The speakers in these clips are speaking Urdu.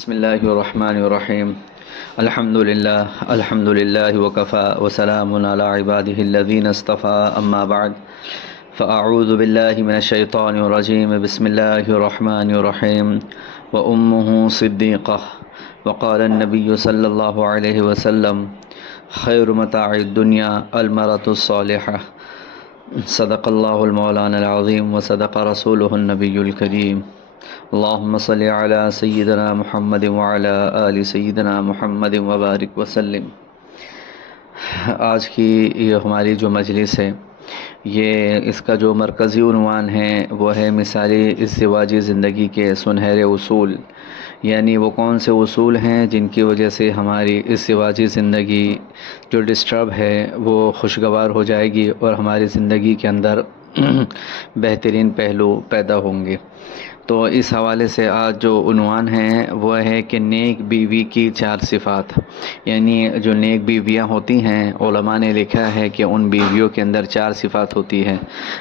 بسم الله الرحمن الرحيم. الحمد لله وكفى وسلام على عباده الذين اصطفى أما بعد فأعوذ بالله من الشيطان الرجيم. بسم الله الرحمن الرحيم. وأمه صديقة وقال النبي صلى الله عليه وسلم خير متاع الدنيا المرأة الصالحة. صدق الله المولانا العظيم وصدق رسوله النبي الكريم. اللهم صل على سيدنا محمد وعلى آل سيدنا محمد وبارک وسلم. آج کی یہ ہماری جو مجلس ہے، اس کا جو مرکزی عنوان ہے وہ ہے مثالی ازدواجی زندگی کے سنہرے اصول. یعنی وہ کون سے اصول ہیں جن کی وجہ سے ہماری ازدواجی زندگی جو ڈسٹرب ہے وہ خوشگوار ہو جائے گی اور ہماری زندگی کے اندر بہترین پہلو پیدا ہوں گے. تو اس حوالے سے آج جو عنوان ہے وہ ہے کہ نیک بیوی کی 4 صفات. یعنی جو نیک بیویاں ہوتی ہیں، علماء نے لکھا ہے کہ ان بیویوں کے اندر 4 صفات ہوتی ہے.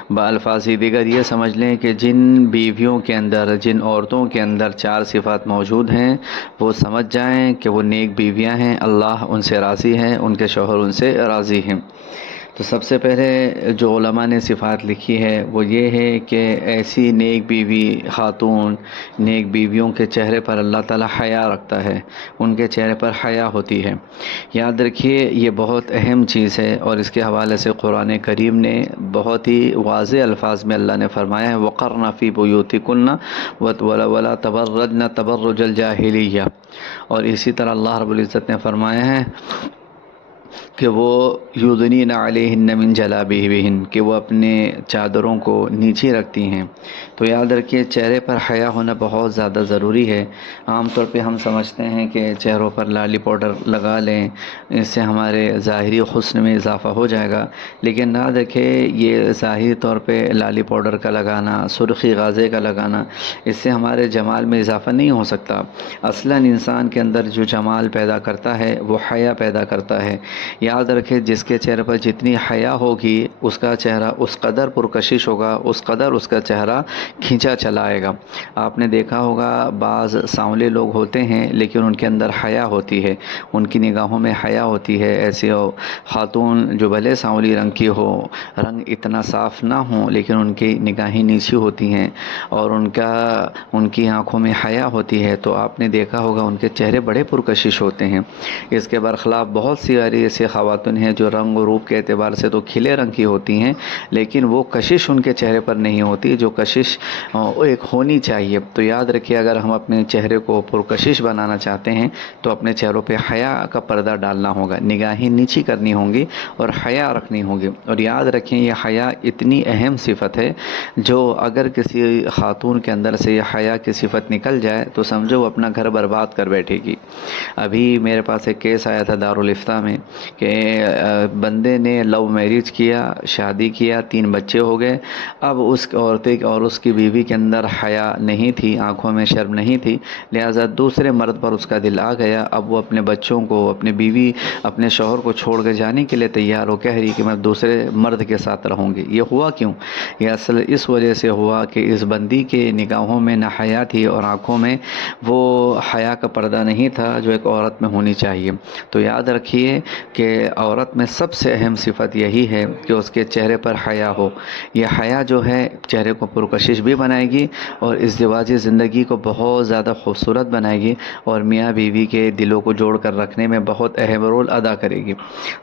بالفاظ دیگر یہ سمجھ لیں کہ جن بیویوں کے اندر، جن عورتوں کے اندر 4 صفات موجود ہیں وہ سمجھ جائیں کہ وہ نیک بیویاں ہیں، اللہ ان سے راضی ہیں، ان کے شوہر ان سے راضی ہیں. تو سب سے پہلے جو علماء نے صفات لکھی ہے وہ یہ ہے کہ ایسی نیک بیوی خاتون، نیک بیویوں کے چہرے پر اللہ تعالی حیا رکھتا ہے، ان کے چہرے پر حیا ہوتی ہے. یاد رکھیے یہ بہت اہم چیز ہے، اور اس کے حوالے سے قرآن کریم نے بہت ہی واضح الفاظ میں اللہ نے فرمایا ہے وَقَرْنَ فِي بُيُوتِكُنَّ وَلَا تَبَرَّجْنَ تَبَرُّجَ الْجَاهِلِيَّةِ. اور اسی طرح اللہ رب العزت نے فرمایا ہے کہ وہ یُدْنِینَ عَلَیہِنَّ مِن جَلَابِیبِہِنَّ، کہ وہ اپنے چادروں کو نیچے رکھتی ہیں. تو یاد رکھیے چہرے پر حیا ہونا بہت زیادہ ضروری ہے. عام طور پہ ہم سمجھتے ہیں کہ چہروں پر لالی پاؤڈر لگا لیں، اس سے ہمارے ظاہری حسن میں اضافہ ہو جائے گا. لیکن یاد رکھیں یہ ظاہری طور پہ لالی پاؤڈر کا لگانا، سرخی غازے کا لگانا، اس سے ہمارے جمال میں اضافہ نہیں ہو سکتا. اصلاً انسان کے اندر جو جمال پیدا کرتا ہے وہ حیا پیدا کرتا ہے. یاد رکھیں جس کے چہرے پر جتنی حیا ہوگی اس کا چہرہ اس قدر پرکشش ہوگا، اس قدر اس کا چہرہ کھینچا چلا آئے گا. آپ نے دیکھا ہوگا بعض سانولے لوگ ہوتے ہیں لیکن ان کے اندر حیا ہوتی ہے، ان کی نگاہوں میں حیا ہوتی ہے. ایسی خاتون جو بھلے سانولی رنگ کی ہو، رنگ اتنا صاف نہ ہو، لیکن ان کی نگاہیں نیچی ہوتی ہیں اور ان کی آنکھوں میں حیا ہوتی ہے، تو آپ نے دیکھا ہوگا ان کے چہرے بڑے پرکشش ہوتے ہیں. اس کے برخلاف بہت سی ایسی خواتین ہیں جو رنگ و روپ کے اعتبار سے تو کھلے رنگ کی ہوتی ہیں لیکن وہ کشش ان کے چہرے پر نہیں ہوتی جو کشش ایک ہونی چاہیے. تو یاد رکھیے اگر ہم اپنے چہرے کو پرکشش بنانا چاہتے ہیں تو اپنے چہروں پہ حیا کا پردہ ڈالنا ہوگا، نگاہیں نیچی کرنی ہوں گی اور حیا رکھنی ہوگی. اور یاد رکھیں یہ حیا اتنی اہم صفت ہے جو اگر کسی خاتون کے اندر سے یہ حیا کی صفت نکل جائے تو سمجھو وہ اپنا گھر برباد کر بیٹھے گی. ابھی میرے پاس ایک کیس آیا تھا دارالفتہ میں کہ بندے نے لو میرج کیا، شادی کیا، 3 بچے ہو گئے. اب اس عورت اور اس کی بیوی کے اندر حیا نہیں تھی، آنکھوں میں شرم نہیں تھی، لہٰذا دوسرے مرد پر اس کا دل آ گیا. اب وہ اپنے بچوں کو، اپنی بیوی، اپنے شوہر کو چھوڑ کے جانے کے لیے تیار ہو، کہہ رہی کہ میں دوسرے مرد کے ساتھ رہوں گی. یہ ہوا کیوں؟ یہ اصل اس وجہ سے ہوا کہ اس بندی کے نگاہوں میں نہ حیا تھی اور آنکھوں میں وہ حیا کا پردہ نہیں تھا جو ایک عورت میں ہونی چاہیے. تو یاد رکھیے کہ عورت میں سب سے اہم صفت یہی ہے کہ اس کے چہرے پر حیا ہو. یہ حیا جو ہے چہرے کو پرکشش بھی بنائے گی اور ازدواجی زندگی کو بہت زیادہ خوبصورت بنائے گی اور میاں بیوی کے دلوں کو جوڑ کر رکھنے میں بہت اہم رول ادا کرے گی.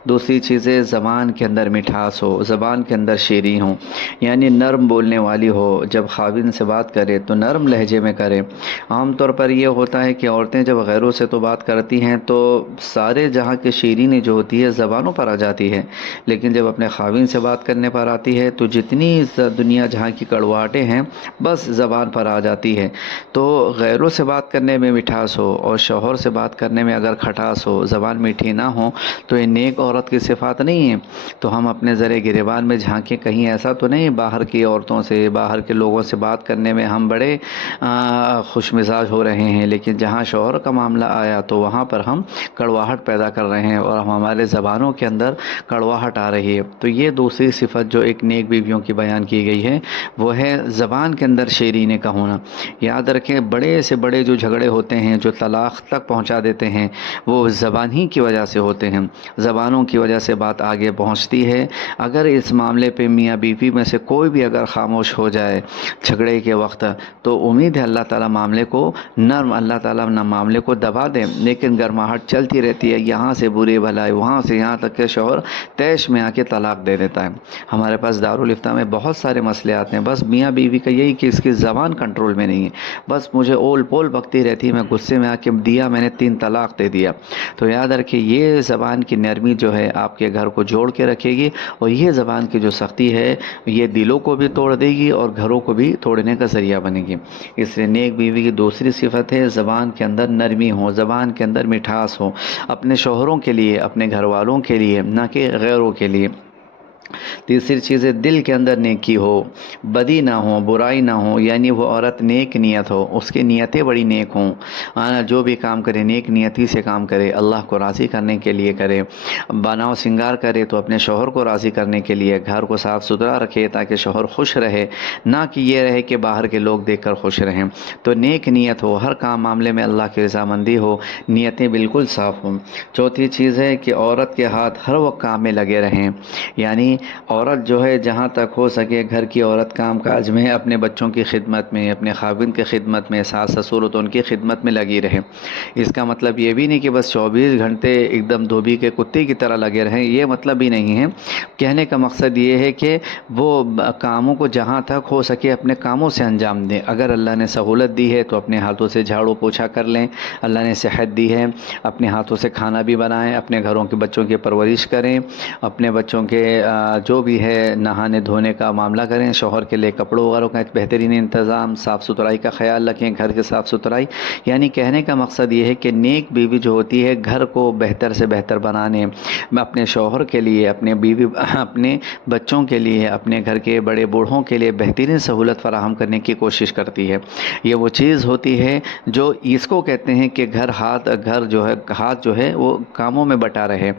دوسری چیزیں زبان کے اندر مٹھاس ہو، زبان کے اندر شیریں ہوں، یعنی نرم بولنے والی ہو. جب خاوند سے بات کرے تو نرم لہجے میں کرے. عام طور پر یہ ہوتا ہے کہ عورتیں جب غیروں سے تو بات کرتی ہیں تو سارے جہاں کی شیرینی جو ہوتی ہے زبانوں پر آ جاتی ہے، لیکن جب اپنے خاوند سے بات کرنے پر آتی ہے تو جتنی دنیا جہاں کی کڑواہٹیں ہیں بس زبان پر آ جاتی ہے. تو غیروں سے بات کرنے میں مٹھاس ہو اور شوہر سے بات کرنے میں اگر کھٹاس ہو، زبان میٹھی نہ ہو تو یہ نیک عورت کی صفات نہیں ہے. تو ہم اپنے ذرے گریبان میں جھانکیں، کہیں ایسا تو نہیں باہر کی عورتوں سے، باہر کے لوگوں سے بات کرنے میں ہم بڑے خوش مزاج ہو رہے ہیں، لیکن جہاں شوہر کا معاملہ آیا تو وہاں پر ہم کڑواہٹ پیدا کر رہے ہیں اور ہمارے زبانوں کے اندر کڑواہٹ آ رہی ہے. تو یہ دوسری صفت جو ایک نیک بیویوں کی بیان کی گئی ہے وہ ہے زبان کے اندر شیرینی کا ہونا۔ یاد رکھیں بڑے سے بڑے جو جھگڑے ہوتے ہیں جو طلاق تک پہنچا دیتے ہیں وہ زبان ہی کی وجہ سے ہوتے ہیں، زبانوں کی وجہ سے بات آگے پہنچتی ہے۔ اگر اس معاملے پہ میاں بیوی میں سے کوئی بھی اگر خاموش ہو جائے جھگڑے کے وقت تو امید ہے اللہ تعالیٰ معاملے کو نرم، اللہ تعالیٰ نہ معاملے کو دبا دیں، لیکن گرماہٹ چلتی رہتی ہے، یہاں سے بری بھلائی وہاں سے یہاں تک کہ شوہر طیش میں آ کے طلاق دے دیتا ہے۔ ہمارے پاس دارالفتہ میں بہت سارے مسئلے آتے ہیں، بس میاں بیوی کا یہی کہ اس کی زبان کنٹرول میں نہیں ہے، بس مجھے اول پول بکتی رہتی ہے، میں غصے میں آ کے دیا میں نے 3 طلاق دے دیا۔ تو یاد رکھیں یہ زبان کی نرمی جو ہے آپ کے گھر کو جوڑ کے رکھے گی، اور یہ زبان کی جو سختی ہے یہ دلوں کو بھی توڑ دے گی اور گھروں کو بھی توڑنے کا ذریعہ بنے گی۔ اس لیے نیک بیوی کی دوسری صفت ہے زبان کے اندر نرمی ہو، زبان کے اندر مٹھاس ہو، اپنے شوہروں کے لیے، اپنے گھر والوں کے لیے، نہ کہ غیروں کے لیے۔ تیسری چیز ہے دل کے اندر نیکی ہو، بدی نہ ہو، برائی نہ ہو، یعنی وہ عورت نیک نیت ہو، اس کی نیتیں بڑی نیک ہوں، جو بھی کام کرے نیک نیتی سے کام کرے، اللہ کو راضی کرنے کے لیے کرے، بناؤ سنگار کرے تو اپنے شوہر کو راضی کرنے کے لیے، گھر کو صاف ستھرا رکھے تاکہ شوہر خوش رہے، نہ کہ یہ رہے کہ باہر کے لوگ دیکھ کر خوش رہیں۔ تو نیک نیت ہو، ہر کام معاملے میں اللہ کی رضامندی ہو، نیتیں بالکل صاف ہوں۔ چوتھی چیز ہے کہ عورت کے ہاتھ ہر وقت کام میں لگے رہیں، یعنی عورت جو ہے جہاں تک ہو سکے گھر کی عورت کام کاج میں اپنے بچوں کی خدمت میں، اپنے خاوند کی خدمت میں، ساس سسر ہو تو ان کی خدمت میں لگی رہے۔ اس کا مطلب یہ بھی نہیں کہ بس 24 گھنٹے ایک دم دھوبی کے کتے کی طرح لگے رہیں، یہ مطلب بھی نہیں ہے۔ کہنے کا مقصد یہ ہے کہ وہ کاموں کو جہاں تک ہو سکے اپنے کاموں سے انجام دیں۔ اگر اللہ نے سہولت دی ہے تو اپنے ہاتھوں سے جھاڑو پوچھا کر لیں، اللہ نے صحت دی ہے اپنے ہاتھوں سے کھانا بھی بنائیں، اپنے گھروں کے بچوں کی پرورش کریں، اپنے بچوں کے جو بھی ہے نہانے دھونے کا معاملہ کریں، شوہر کے لیے کپڑوں وغیرہ کا بہترین انتظام، صاف ستھرائی کا خیال رکھیں، گھر کے صاف ستھرائی۔ یعنی کہنے کا مقصد یہ ہے کہ نیک بیوی جو ہوتی ہے گھر کو بہتر سے بہتر بنانے، اپنے شوہر کے لیے، اپنے بیوی، اپنے بچوں کے لیے، اپنے گھر کے بڑے بوڑھوں کے لیے بہترین سہولت فراہم کرنے کی کوشش کرتی ہے۔ یہ وہ چیز ہوتی ہے جو اس کو کہتے ہیں کہ گھر جو ہے وہ کاموں میں بٹا رہے،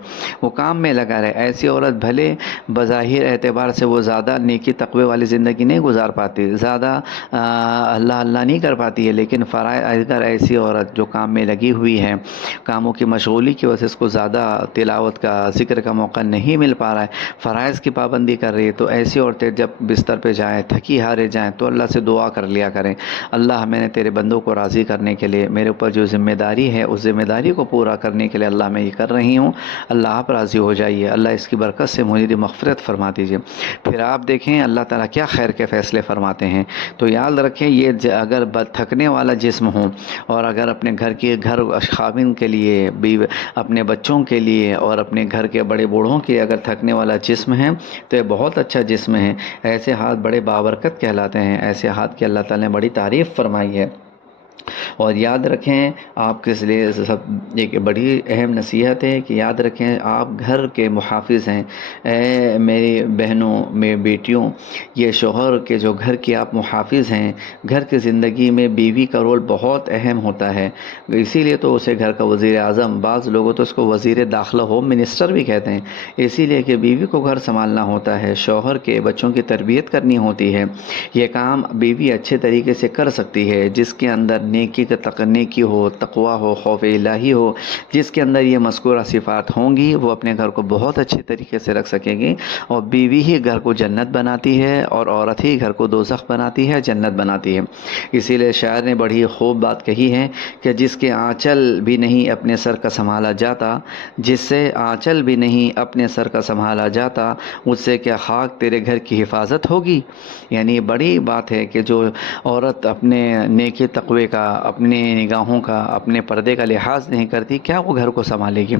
وہ کام میں لگا رہے۔ ایسی عورت بھلے بظاہر اعتبار سے وہ زیادہ نیکی تقوی والی زندگی نہیں گزار پاتی، زیادہ اللہ اللہ نہیں کر پاتی ہے، لیکن اگر ایسی عورت جو کام میں لگی ہوئی ہے، کاموں کی مشغولی کی وجہ سے اس کو زیادہ تلاوت کا ذکر کا موقع نہیں مل پا رہا ہے، فرائض کی پابندی کر رہی ہے، تو ایسی عورتیں جب بستر پہ جائیں، تھکی ہارے جائیں تو اللہ سے دعا کر لیا کریں، اللہ میں نے تیرے بندوں کو راضی کرنے کے لیے، میرے اوپر جو ذمہ داری ہے اس ذمہ داری کو پورا کرنے کے لیے اللہ میں یہ کر رہی ہوں، اللہ آپ راضی ہو جائیے، اللہ اس کی برکت سے مجھے مغفرت فرما دیجیے۔ پھر آپ دیکھیں اللہ تعالیٰ کیا خیر کے فیصلے فرماتے ہیں۔ تو یاد رکھیں یہ اگر تھکنے والا جسم ہو، اور اگر اپنے گھر خاوند کے لیے، اپنے بچوں کے لیے اور اپنے گھر کے بڑے بوڑھوں کے اگر تھکنے والا جسم ہے تو یہ بہت اچھا جسم ہے، ایسے ہاتھ بڑے بابرکت کہلاتے ہیں، ایسے ہاتھ کی اللہ تعالیٰ نے بڑی تعریف فرمائی ہے۔ اور یاد رکھیں آپ کے لیے ایک بڑی اہم نصیحت ہے کہ یاد رکھیں آپ گھر کے محافظ ہیں۔ اے میری بہنوں، میری بیٹیوں، یہ شوہر کے جو گھر کے آپ محافظ ہیں، گھر کی زندگی میں بیوی کا رول بہت اہم ہوتا ہے، اسی لیے تو اسے گھر کا وزیر اعظم، بعض لوگوں تو اس کو وزیر داخلہ ہوم منسٹر بھی کہتے ہیں، اسی لیے کہ بیوی کو گھر سنبھالنا ہوتا ہے، شوہر کے بچوں کی تربیت کرنی ہوتی ہے۔ یہ کام بیوی اچھے طریقے سے کر سکتی ہے جس کے اندر نیکی ہو، تقوی ہو، خوف الہی ہو، جس کے اندر یہ مذکورہ صفات ہوں گی وہ اپنے گھر کو بہت اچھے طریقے سے رکھ سکے گی، اور بیوی ہی گھر کو جنت بناتی ہے اور عورت ہی گھر کو دوزخ بناتی ہے، جنت بناتی ہے۔ اسی لیے شاعر نے بڑی خوب بات کہی ہے کہ جس کے آنچل بھی نہیں اپنے سر کا سنبھالا جاتا، جس سے آنچل بھی نہیں اپنے سر کا سنبھالا جاتا، اس سے کیا خاک تیرے گھر کی حفاظت ہوگی۔ یعنی بڑی بات ہے کہ جو عورت اپنے نیکی تقوی کا، اپنے نگاہوں کا، اپنے پردے کا لحاظ نہیں کرتی، کیا وہ گھر کو سنبھالے گی۔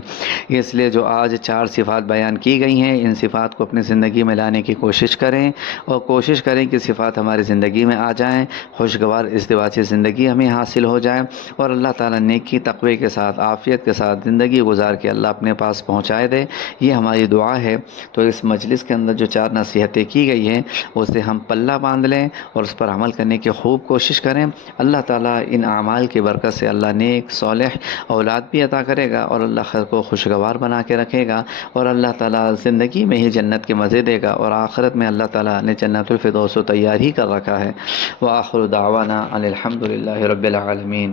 اس لیے جو آج 4 صفات بیان کی گئی ہیں، ان صفات کو اپنی زندگی میں لانے کی کوشش کریں، اور کوشش کریں کہ صفات ہماری زندگی میں آ جائیں، خوشگوار ازدواجی زندگی ہمیں حاصل ہو جائے، اور اللہ تعالیٰ نیکی تقوی کے ساتھ، عافیت کے ساتھ زندگی گزار کے اللہ اپنے پاس پہنچائے دے، یہ ہماری دعا ہے۔ تو اس مجلس کے اندر جو 4 نصیحتیں کی گئی ہیں اسے ہم پلہ باندھ لیں اور اس پر عمل کرنے کی خوب کوشش کریں۔ اللہ تعالیٰ ان اعمال کی برکت سے اللہ نیک صالح اولاد بھی عطا کرے گا، اور اللہ خیر کو خوشگوار بنا کے رکھے گا، اور اللہ تعالیٰ زندگی میں ہی جنت کے مزے دے گا، اور آخرت میں اللہ تعالیٰ نے جنت الفردوس تیار ہی کر رکھا ہے۔ وآخر دعوانا ان الحمد للہ رب العالمین۔